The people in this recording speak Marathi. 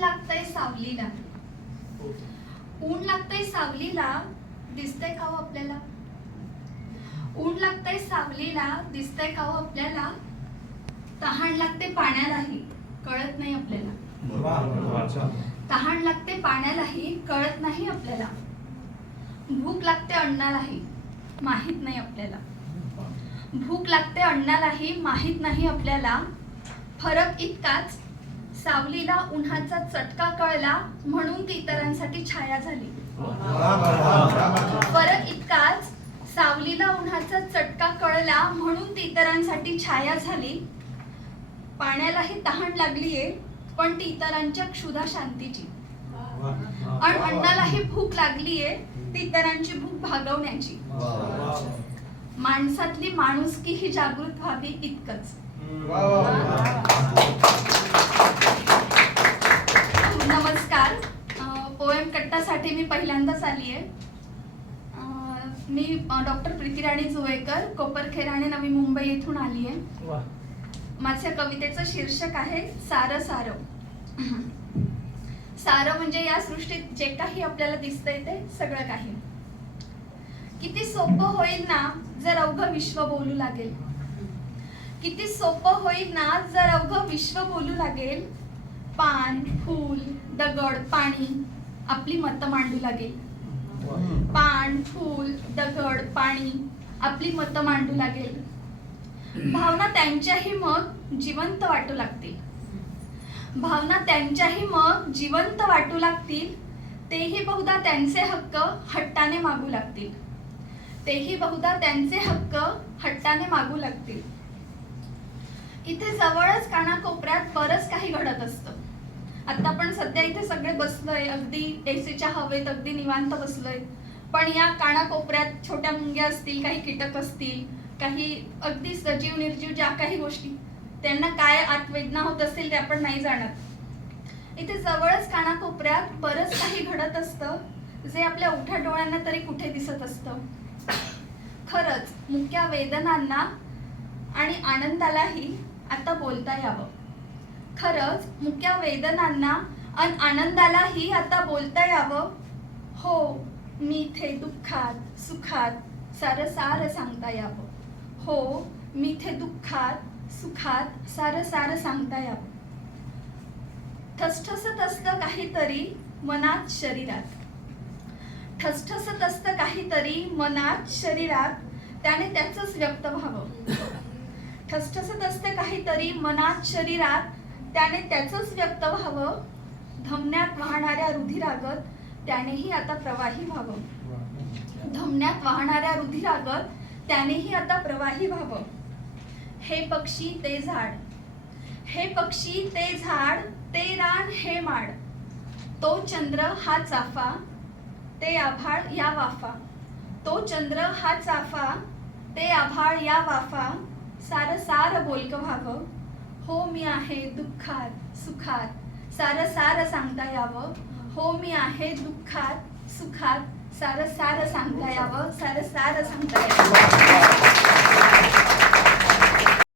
लागतंय सावलीला. ऊन लागतंय सावलीला दिसतंय का हो आपल्याला? ऊन लागतंय सावलीला दिसतंय का हो आपल्याला? तहान लागते पाण्यालाही कळत नाही आपल्याला. तहान लागते पाण्यालाही कळत नाही आपल्याला. भूक लागते अन्नालाही माहीत नाही आपल्याला. भूक लागते अन्नालाही माहीत नाही आपल्याला. फरक इतकाच सावलीला उन्हाचा चटका कळला म्हणून ती इतरांसाठी छाया झाली. फरक इतकाच सावलीला उन्हाचा चटका कळला म्हणून ती इतरांसाठी छाया झाली. पाण्यालाही तहान लागलीये पण ती इतरांच्या क्षुधा शांतीची. आणि अन्नालाही भूक लागलीये ती इतरांची भूक भागवण्याची. माणसातली माणुसकी ही जागृत व्हावी इतकंच. नमस्कार. पोएम कट्टासाठी मी पहिल्यांदाच आली आहे मी डॉक्टर प्रीतीराणी जुवेकर कोपरखेराणे नवी मुंबई येथून आली आहे माझ्या कवितेचं शीर्षक आहे सार सार. सार म्हणजे या सृष्टीत जे काही आपल्याला दिसतंय ते सगळं काही. किती सोपं होईल ना जर अवघं विश्व बोलू लागेल. किती सोपं होईल ना जर अवघं विश्व बोलू लागेल पान फूल दगड पाणी आपली मतं मांडू लागेल. पान फूल दगड पाणी आपली मतं मांडू लागेल. भावना त्यांच्याही मग जिवंत वाटू लागतील. भावना त्यांच्याही मग जिवंत वाटू लागतील तेही बहुधा त्यांचे हक्क हट्टाने मागू लागतील. तेही बहुधा त्यांचे हक्क हट्टाने मागू लागतील. इथे जवळच कानाकोपऱ्यात बरंच काही घडत असतं. आता आपण सध्या इथे सगळे बसलोय अगदी एसीच्या हवेत अगदी निवांत बसलोय. पण या कानाकोपऱ्यात छोट्या मुंग्या असतील काही कीटक असतील काही अगदी सजीव निर्जीव ज्या काही गोष्टी त्यांना काय आत्मवेदना होत असेल ते आपण नाही जाणत. इथे जवळच कानाकोपऱ्यात बरंच काही घडत असतं जे आपल्या उठ्या डोळ्यांना तरी कुठे दिसत असतं. खरंच मुक्या वेदनांना आणि आनंदालाही आता बोलता यावं. खरंच मुक्या वेदनांना आणि आनंदालाही आता बोलता यावं? हो मी थे दुःखात सुखात सारं सारं सांगता यावं. हो मी थे दुःखात सुखात सारं सारं सांगता यावं. ठसठसत असतं काहीतरी मनात शरीरात. ठसठसत असतं काहीतरी मनात शरीरात त्याने त्याचंच व्यक्त व्हावं. ठसठसत असते काहीतरी मनात शरीरात. त्याने त्याचंच व्यक्त व्हावं. धमन्यात वाहणाऱ्या रुधिरागत त्यानेही आता प्रवाही व्हावं. धमन्यात वाहणाऱ्या रुधिरागत त्यानेही आता प्रवाही व्हावं. हे पक्षी ते झाड. हे पक्षी ते झाड ते रान हे माड. तो चंद्र हा चाफा. ते आभाळ या वाफा. तो चंद्र हा चाफा. ते आभाळ या वाफा. सार सार बोलक व्हावं. हो मी आहे दुःखात सुखात. सार सार सांगता यावं. हो मी आहे दुःखात सुखात. सार सार सांगता यावं. सार सार सांगता यावं.